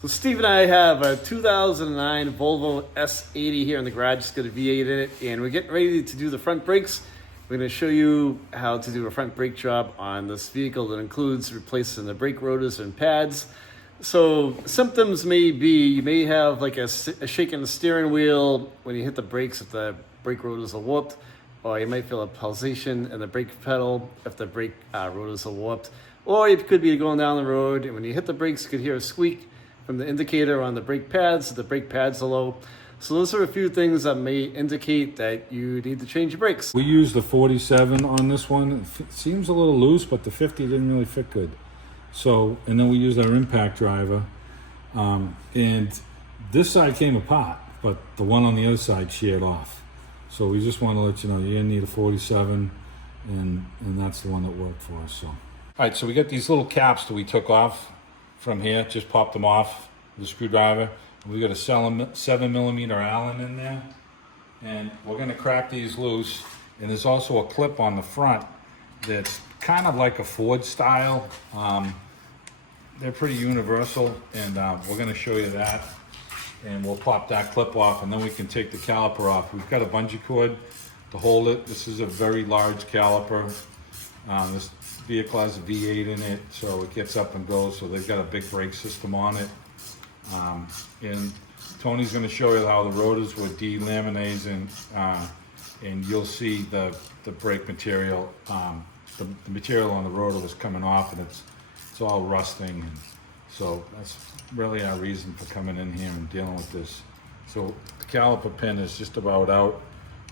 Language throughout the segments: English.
So Steve and I have a 2009 Volvo S80 here in the garage. It's got a V8 in it, and we're getting ready to do the front brakes. We're going to show you how to do a front brake job on this vehicle that includes replacing the brake rotors and pads. So symptoms may be, you may have like a shake in the steering wheel when you hit the brakes if the brake rotors are warped, or you might feel a pulsation in the brake pedal if the brake rotors are warped. Or you could be going down the road, and when you hit the brakes, you could hear a squeak from the indicator on the brake pads. The brake pads are low. So those are a few things that may indicate that you need to change your brakes. We used the 47 on this one. It seems a little loose, but the 50 didn't really fit good. So, and then we used our impact driver. And this side came apart, but the one on the other side sheared off. So we just want to let you know, you're gonna need a 47, and that's the one that worked for us. So, all right, so we got these little caps that we took off from here, just popped them off with a screwdriver. We got a 7mm Allen in there, and we're gonna crack these loose. And there's also a clip on the front that's kind of like a Ford style. They're pretty universal, and we're gonna show you that. And we'll pop that clip off, and then we can take the caliper off. We've got a bungee cord to hold it. This is a very large caliper. This vehicle has a V8 in it, so it gets up and goes. So they've got a big brake system on it. And Tony's going to show you how the rotors were delaminated, and you'll see the brake material. The material on the rotor was coming off, and it's all rusting. And so that's really our reason for coming in here and dealing with this. So the caliper pin is just about out.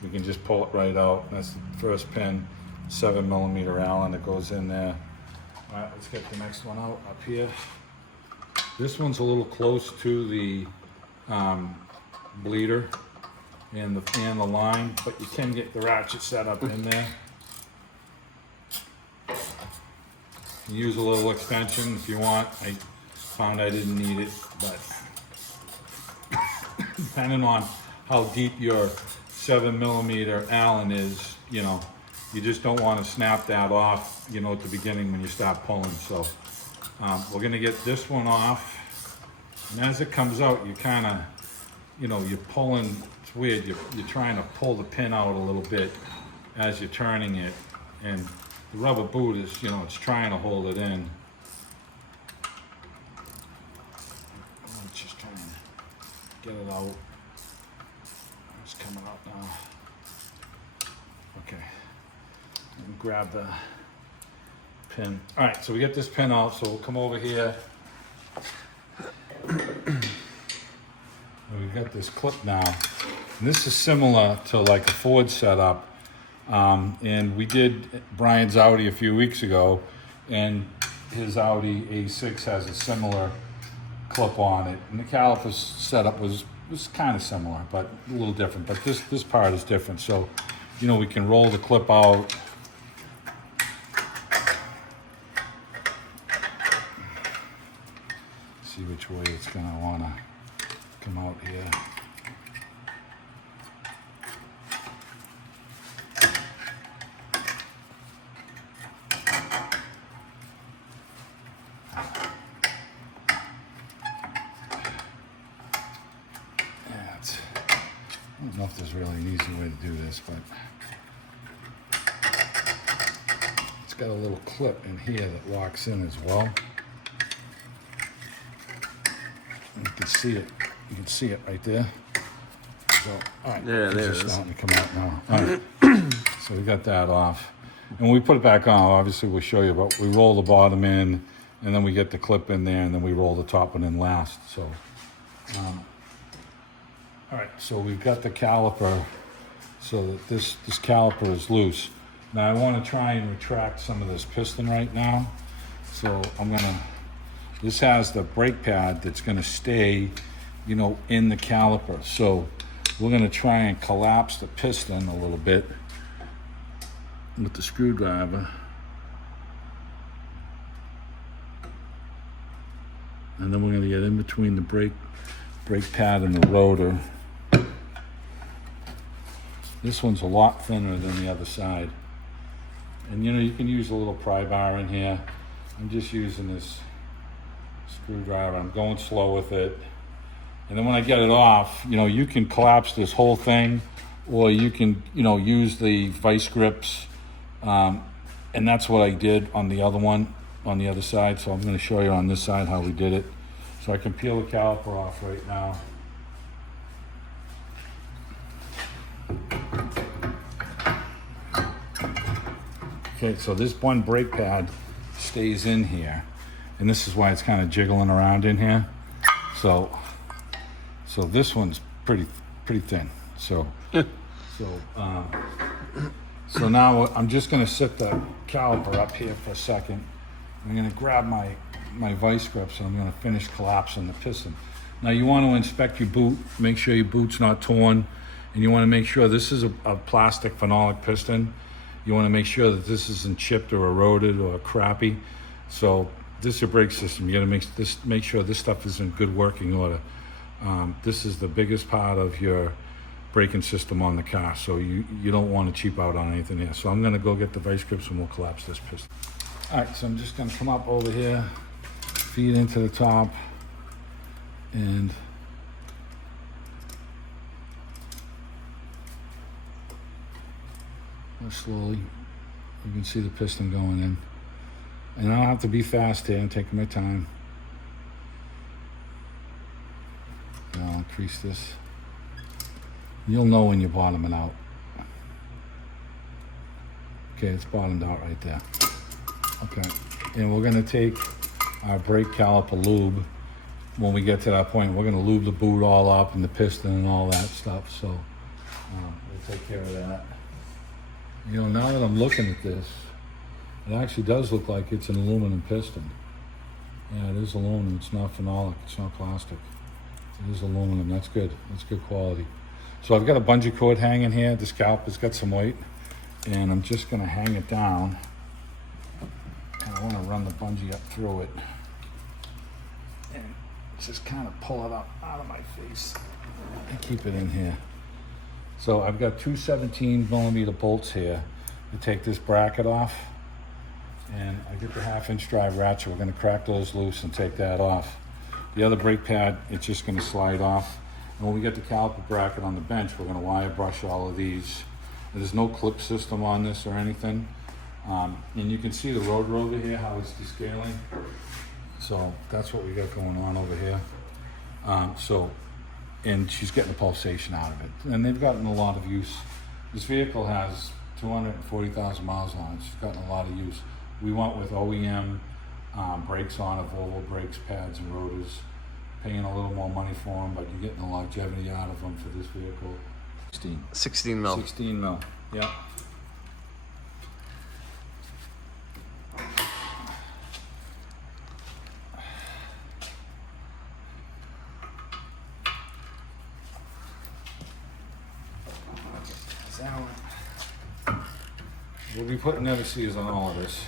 We can just pull it right out. That's the first pin. 7mm Allen that goes in there. All right, let's get the next one out up here. This one's a little close to the bleeder and the line, but you can get the ratchet set up in there. Use a little extension if you want. I found I didn't need it, but depending on how deep your 7mm Allen is, you know, you just don't want to snap that off, you know, at the beginning when you start pulling. So we're going to get this one off. And as it comes out, you kind of, you know, you're pulling, it's weird, you're trying to pull the pin out a little bit as you're turning it. And the rubber boot is, you know, it's trying to hold it in. I'm just trying to get it out. It's coming out now. Okay. And grab the pin. All right, so we get this pin out, so we'll come over here. We've got this clip now. And this is similar to like a Ford setup. And we did Brian's Audi a few weeks ago, and his Audi A6 has a similar clip on it. And the caliper setup was kind of similar, but a little different. But this part is different. So, you know, we can roll the clip out. See which way it's going to want to come out here. I don't know if there's really an easy way to do this, but it's got a little clip in here that locks in as well. You can see it. You can see it right there. So, all right. Yeah, there it it's is. starting to come out now. All right. So we got that off. And when we put it back on, obviously we'll show you, but we roll the bottom in, and then we get the clip in there, and then we roll the top one in last. So, all right. So we've got the caliper, so that this caliper is loose. Now I want to try and retract some of this piston right now. So I'm gonna. This has the brake pad that's going to stay, you know, in the caliper. So we're going to try and collapse the piston a little bit with the screwdriver. And then we're going to get in between the brake pad and the rotor. This one's a lot thinner than the other side. And you know, you can use a little pry bar in here. I'm just using this screwdriver. I'm going slow with it. And then when I get it off, you know, you can collapse this whole thing, or you can, you know, use the vice grips. And that's what I did on the other one, on the other side. So I'm going to show you on this side how we did it. So I can peel the caliper off right now. Okay, so this one brake pad stays in here, and this is why it's kind of jiggling around in here. So this one's pretty thin. So so now I'm just going to set the caliper up here for a second. I'm going to grab my vice grips, and I'm going to finish collapsing the piston. Now you want to inspect your boot, make sure your boot's not torn, and you want to make sure this is a plastic phenolic piston. You want to make sure that this isn't chipped or eroded or crappy. So this is your brake system. You got to make sure this stuff is in good working order. This is the biggest part of your braking system on the car, so you don't want to cheap out on anything here. So I'm going to go get the vice grips and we'll collapse this piston. All right, so I'm just going to come up over here, feed into the top, and slowly you can see the piston going in. And I don't have to be fast here. I'm taking my time. And I'll increase this. You'll know when you're bottoming out. Okay, it's bottomed out right there. Okay, and we're gonna take our brake caliper lube. When we get to that point, we're gonna lube the boot all up and the piston and all that stuff. So we'll take care of that. You know, now that I'm looking at this, it actually does look like it's an aluminum piston. Yeah, it is aluminum. It's not phenolic. It's not plastic. It is aluminum. That's good. That's good quality. So I've got a bungee cord hanging here. This caliper's got some weight, and I'm just going to hang it down. And I want to run the bungee up through it, and just kind of pull it up out of my face and keep it in here. So I've got two 17mm bolts here to take this bracket off, and I get the 1/2" drive ratchet. We're going to crack those loose and take that off. The other brake pad, it's just going to slide off. And when we get the caliper bracket on the bench, we're going to wire brush all of these. There's no clip system on this or anything. And you can see the rotor over here, how it's descaling. So that's what we got going on over here. And she's getting the pulsation out of it. And they've gotten a lot of use. This vehicle has 240,000 miles on it. She's gotten a lot of use. We went with OEM brakes on it, Volvo brakes, pads, and rotors. Paying a little more money for them, but you're getting the longevity out of them for this vehicle. 16 mil. 16 mil, yeah. We'll be putting NFCs on all of this.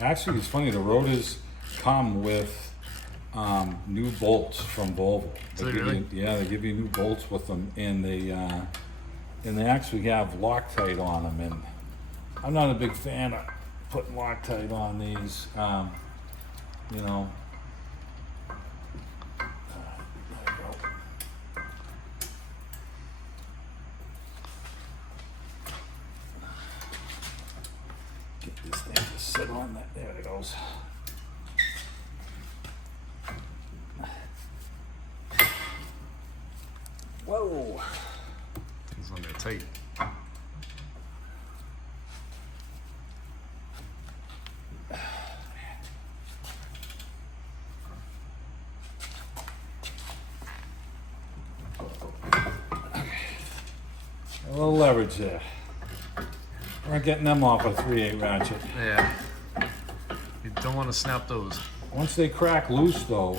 Actually, it's funny, the rotors come with new bolts from Volvo. Really? They give you new bolts with them, and they actually have Loctite on them. And I'm not a big fan of putting Loctite on these. You know. There we go. Get this thing to sit on that. There it goes. Whoa! It's on there tight. A little leverage there. We're getting them off a 3/8 ratchet. Yeah. You don't want to snap those. Once they crack loose, though,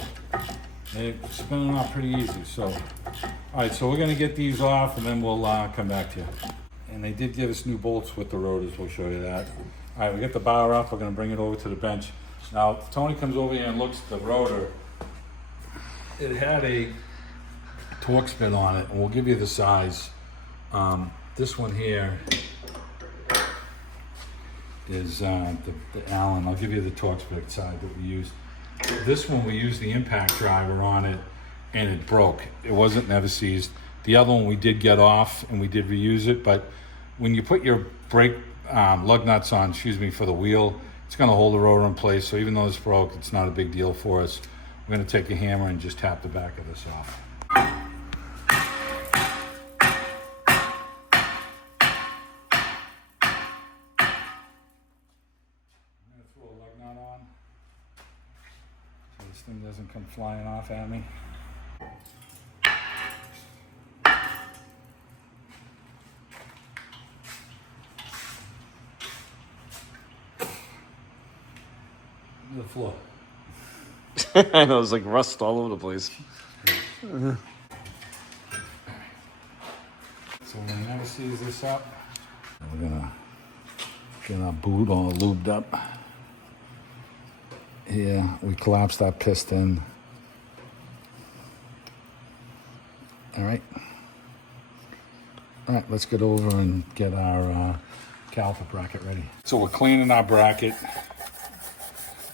they're spinning off pretty easy. So, all right, so we're gonna get these off, and then we'll come back to you. And they did give us new bolts with the rotors. We'll show you that. All right, we get the bar off. We're gonna bring it over to the bench. Now, if Tony comes over here and looks at the rotor, it had a torque spit on it, and we'll give you the size. This one here is the Allen. I'll give you the torque spec side that we used. This one we used the impact driver on it, and it broke. It wasn't never seized. The other one we did get off and we did reuse it, but when you put your brake lug nuts on, for the wheel, it's going to hold the rotor in place. So even though it's broke, it's not a big deal for us. We're going to take a hammer and just tap the back of this off. Throw a lug nut on so this thing doesn't come flying off at me. The floor. I know, it's like rust all over the place. So we're gonna never seize this up. We're gonna get our boot all lubed up. Here, we collapsed our piston. All right, let's get over and get our caliper bracket ready. So we're cleaning our bracket.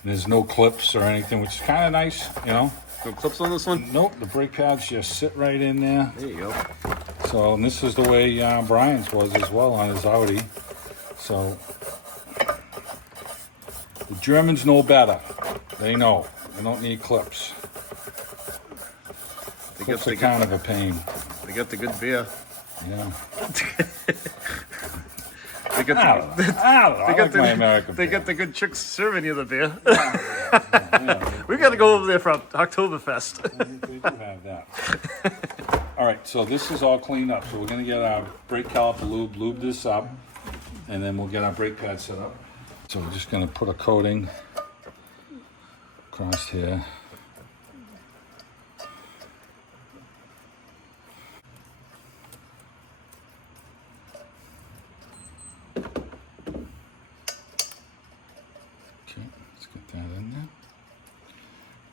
There's no clips or anything, which is kind of nice, you know. No clips on this one? Nope, the brake pads just sit right in there. There you go. So, and this is the way Brian's was as well on his Audi. So, the Germans know better. They know. They don't need clips. Clips are kind of a pain. They got the good beer. Yeah. They got my American They beer. got the good chicks serving you the beer. Yeah. We got to go over there for Oktoberfest. They do have that. All right, so this is all cleaned up. So we're going to get our brake caliper lube this up, and then we'll get our brake pad set up. So we're just going to put a coating across here.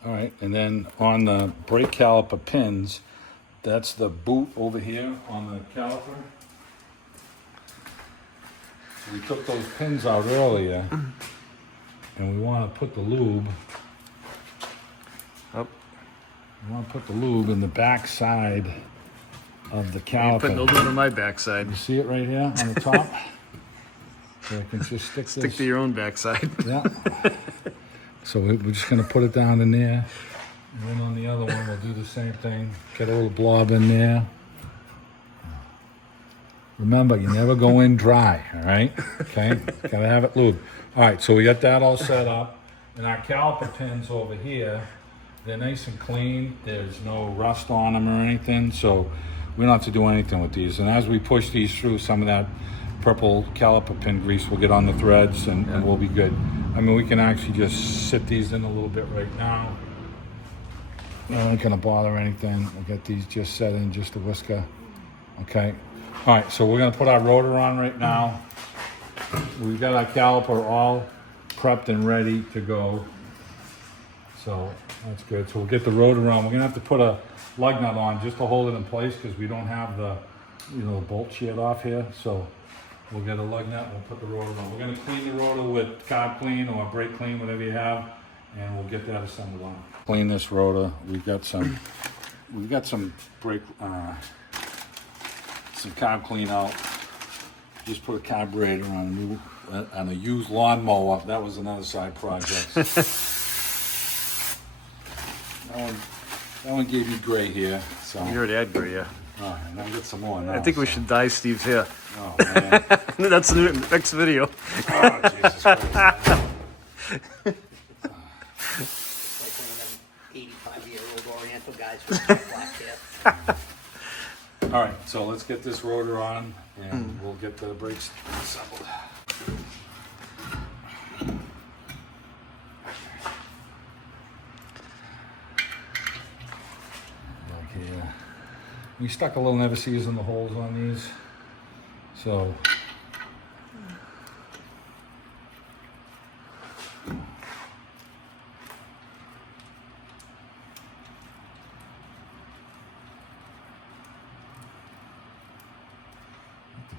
All right, and then on the brake caliper pins, that's the boot over here on the caliper. So we took those pins out earlier, and we want to put the lube. Oh. We want to put the lube in the back side of the You caliper. put no lube on my backside. You see it right here on the top? So I can just stick to your own backside. Yeah. So we're just going to put it down in there. And then on the other one, we'll do the same thing. Get a little blob in there. Remember, you never go in dry, all right? Okay? Got to have it lubed. All right, so we got that all set up. And our caliper pins over here, they're nice and clean. There's no rust on them or anything. So we don't have to do anything with these. And as we push these through, some of that purple caliper pin grease will get on the threads and we'll be good. I mean, we can actually just sit these in a little bit right now. Not gonna bother anything. We'll get these just set in just a whisker. Okay. All right, so we're gonna put our rotor on right now. We've got our caliper all prepped and ready to go. So that's good. So we'll get the rotor on. We're gonna have to put a lug nut on just to hold it in place because we don't have the, the bolt sheared off here. So we'll get a lug nut and we'll put the rotor on. We're gonna clean the rotor with carb clean or brake clean, whatever you have, and we'll get that assembled on. Clean this rotor. We've got some brake, some carb clean out. Just put a carburetor on a used lawnmower. That was another side project. that one gave me gray here. So You already had gray, yeah. all right, I'll get some more now. I think we should dye Steve's hair. Oh man. That's the next video. Oh Jesus Christ. Man. Like one of them 85-year-old Oriental guys with black hair. All right, so let's get this rotor on, and we'll get the brakes assembled. Back here. We stuck a little never sees in the holes on these, so.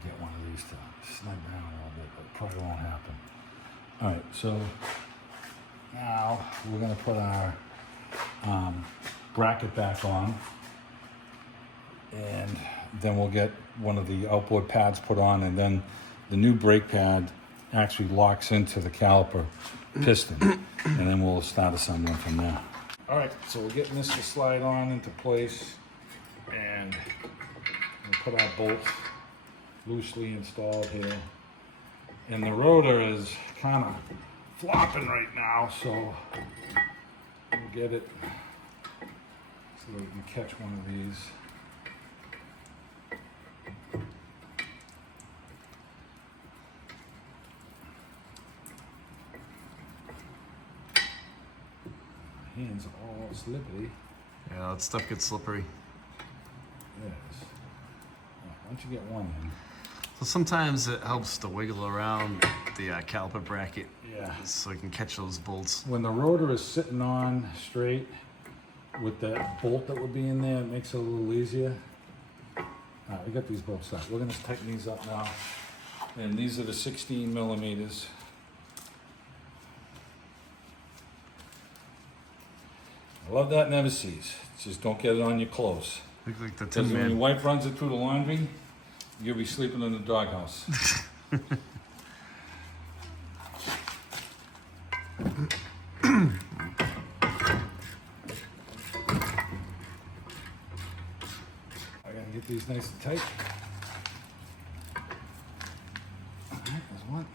Get one of these to snug down a little bit, but probably won't happen. All right, so now we're gonna put our bracket back on, and then we'll get one of the outboard pads put on, and then the new brake pad actually locks into the caliper piston, and then we'll start assembling from there. All right, so we're getting this to slide on into place, and we'll put our bolts loosely installed here. And the rotor is kind of flopping right now, so we'll get it so that we can catch one of these. My hands are all slippery. Yeah, that stuff gets slippery. Yes. Once you get one in. So sometimes it helps to wiggle around the caliper bracket, Yeah. so you can catch those bolts. When the rotor is sitting on straight with that bolt that would be in there, it makes it a little easier. All right, we got these bolts set. We're gonna tighten these up now. And these are the 16 millimeters. I love that never cease. Just don't get it on your clothes. Look like the Because Tin when your Man. wife runs it through the laundry, you'll be sleeping in the doghouse. I gotta get these nice and tight. All right, there's one.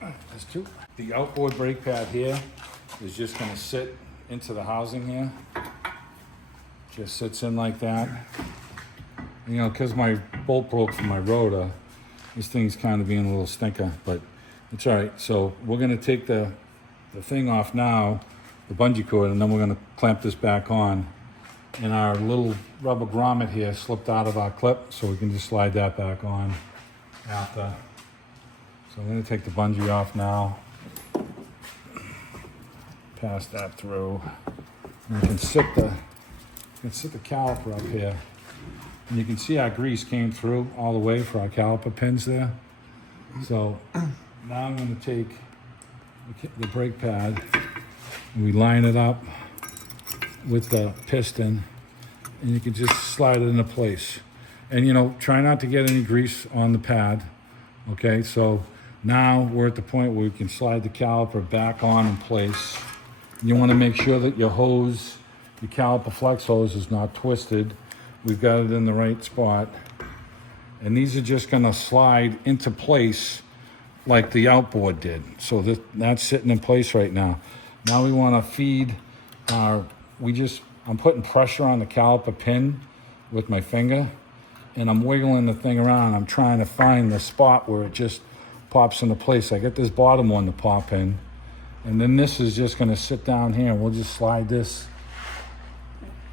All right, there's two. The outboard brake pad here is just gonna sit into the housing here. Just sits in like that. You know, because my bolt broke from my rotor, this thing's kind of being a little stinker, but it's all right. So we're gonna take the thing off now, the bungee cord, and then we're gonna clamp this back on. And our little rubber grommet here slipped out of our clip, so we can just slide that back on after. So I'm gonna take the bungee off now. Pass that through. And we can sit the caliper up here. And you can see our grease came through all the way for our caliper pins there. So now I'm going to take the brake pad and we line it up with the piston, and you can just slide it into place. And you know, try not to get any grease on the pad. Okay, so now we're at the point where we can slide the caliper back on in place. You want to make sure that your hose, your caliper flex hose, is not twisted. We've got it in the right spot. And these are just going to slide into place like the outboard did. So that's sitting in place right now. Now we want to feed our, I'm putting pressure on the caliper pin with my finger, and I'm wiggling the thing around. I'm trying to find the spot where it just pops into place. I get this bottom one to pop in, and then this is just going to sit down here, and we'll just slide this,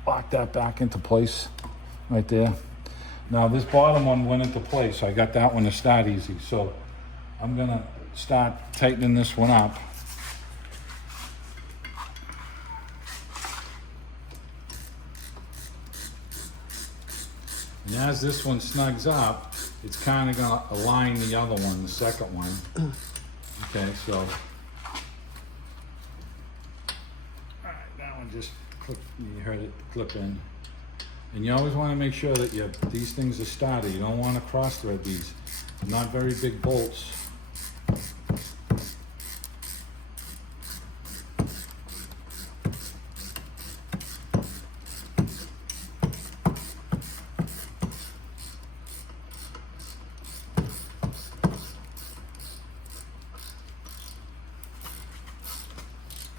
lock that back into place right there. Now this bottom one went into place, so I got that one to start easy. So I'm going to start tightening this one up. And as this one snugs up, it's kind of going to align the other one, the second one. Okay, so. All right, that one just clip, you heard it clip in. And you always want to make sure that these things are started. You don't want to cross thread these. Not very big bolts.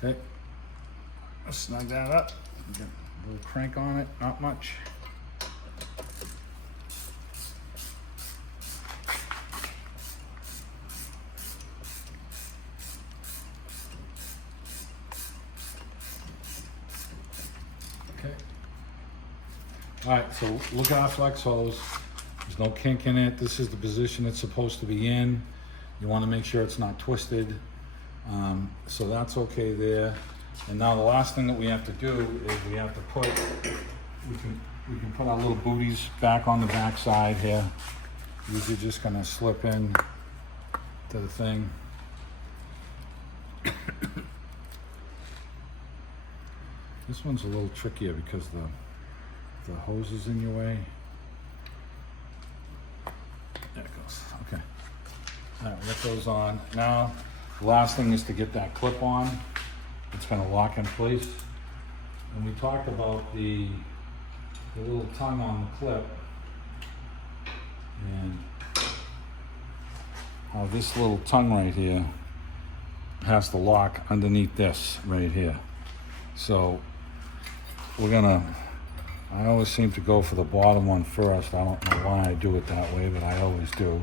Okay, let's snug that up. Get a little crank on it, not much. Okay. All right, so look at our flex hose. There's no kink in it. This is the position it's supposed to be in. You want to make sure it's not twisted. So that's okay there. And now the last thing that we have to do is we have to put, we can put our little booties back on the back side here. These are just gonna slip in to the thing. This one's a little trickier because the hose is in your way. There it goes. Okay. All right, that goes on. Now, the last thing is to get that clip on. It's going to lock in place. And we talked about the little tongue on the clip and how this little tongue right here has to lock underneath this right here. So we're gonna, I always seem to go for the bottom one first. I don't know why I do it that way, but I always do.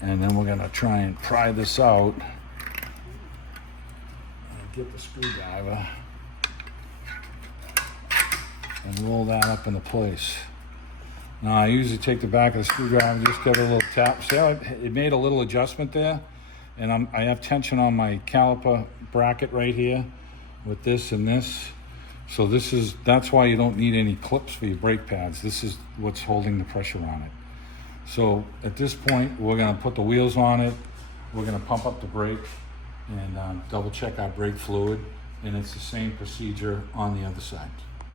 And then we're gonna try and pry this out and get the screwdriver and roll that up into place. Now I usually take the back of the screwdriver and just give it a little tap. See how it made a little adjustment there? And I have tension on my caliper bracket right here with this and this. So that's why you don't need any clips for your brake pads. This is what's holding the pressure on it. So at this point, we're gonna put the wheels on it. We're gonna pump up the brake and double check our brake fluid. And it's the same procedure on the other side.